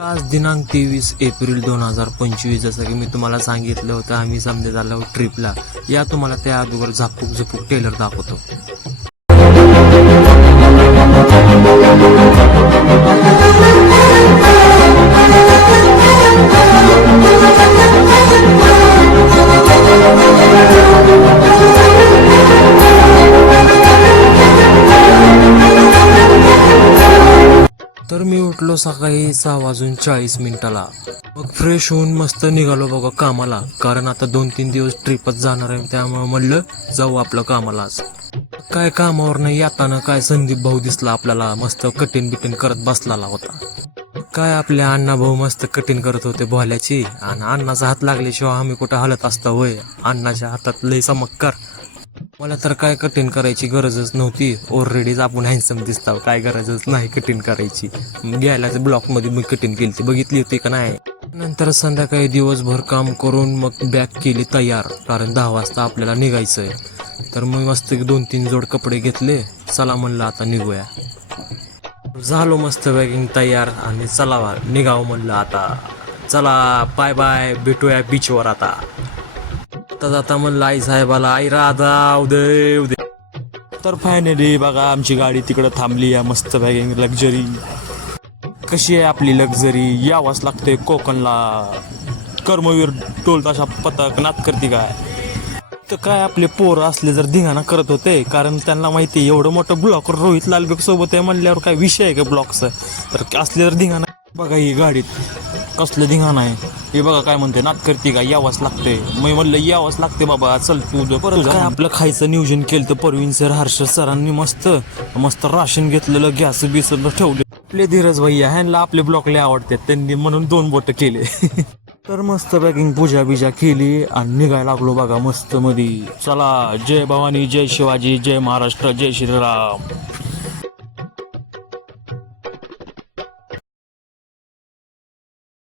आज दिनांक 23 एप्रिल 2025, जसं की मी तुम्हाला सांगितलं होतं, आम्ही समजा झालो ट्रिपला. या तुम्हाला त्या अगोदर झापूक झुपूक टेलर दाखवतो. तर मी उठलो सकाळी 6:40. मग फ्रेश होऊन मस्त निघालो बघा कामाला, कारण आता 2-3 दिवस ट्रिपच जाणार आहे. त्यामुळे म्हणलं जाऊ आपलं कामाला. आज काय कामावर नाही येताना काय संदीप भाऊ दिसला आपल्याला, मस्त कटिंग बिटिंग करत बसलेला होता. काय आपले अण्णा भाऊ मस्त कटिंग करत होते भोल्याची, आणि अण्णाचा हात लागल्याशिवाय आम्ही कुठं हलत असता होय. अण्णाच्या हातात लय चमत्कार. मला तर काय कटिंग करायची गरजच नव्हती, ऑलरेडीच आपण हँडसम दिसतो, काय गरजच नाही कटिंग करायची. गेल्याच ब्लॉक मध्ये मी कटिंग केली, बघितली होती का नाही. नंतर संध्याकाळी दिवसभर काम करून मग बॅग केली तयार, कारण 10 वाजता आपल्याला निघायचंय. तर मग मस्त 2-3 जोड कपडे घेतले, चला म्हणलं आता निघूया. झालो मस्त बॅगिंग तयार आणि चला निघावं म्हणलं आता. चला बाय बाय, भेटूया बीचवर आता. जाता म्हणलं आई साहेबाला, आई राधा उदय उदय. तर फायनली बघा आमची गाडी तिकडं थांबली आहे, मस्त बॅगिंग लक्झरी. कशी आहे आपली लक्झरी, यावंच लागते कोकणला. कर्मवीर टोल तशा पथक नात करते काय. तर काय आपले पोर असले जर धिंगाणा करत होते, कारण त्यांना माहिती एवढं मोठं ब्लॉक रोहित लालबेग सोबत आहे म्हणल्यावर काय विषय आहे का ब्लॉकचा. तर असले जर धिंगाणा बघा, ही गाडीत कसलं धिंगाणा आहे हे बघा. काय म्हणते नात करते का, यावंच लागते. मी म्हणलं यावंच लागते बाबा, चल तू परत. काय आपलं खायचं नियोजन केलं तर परवीन सर हर्षद सरांनी मस्त मस्त राशन घेतलेलं, गॅस बीस ठेवले. आपले धीरज भैया ह्यांना आपले ब्लॉक लय आवडतात, त्यांनी म्हणून 2 बोट केले. तर मस्त पॅकिंग पूजा बिजा केली आणि निघायला लागलो बघा मस्त मध्ये. चला, जय भवानी, जय शिवाजी, जय महाराष्ट्र, जय श्रीराम.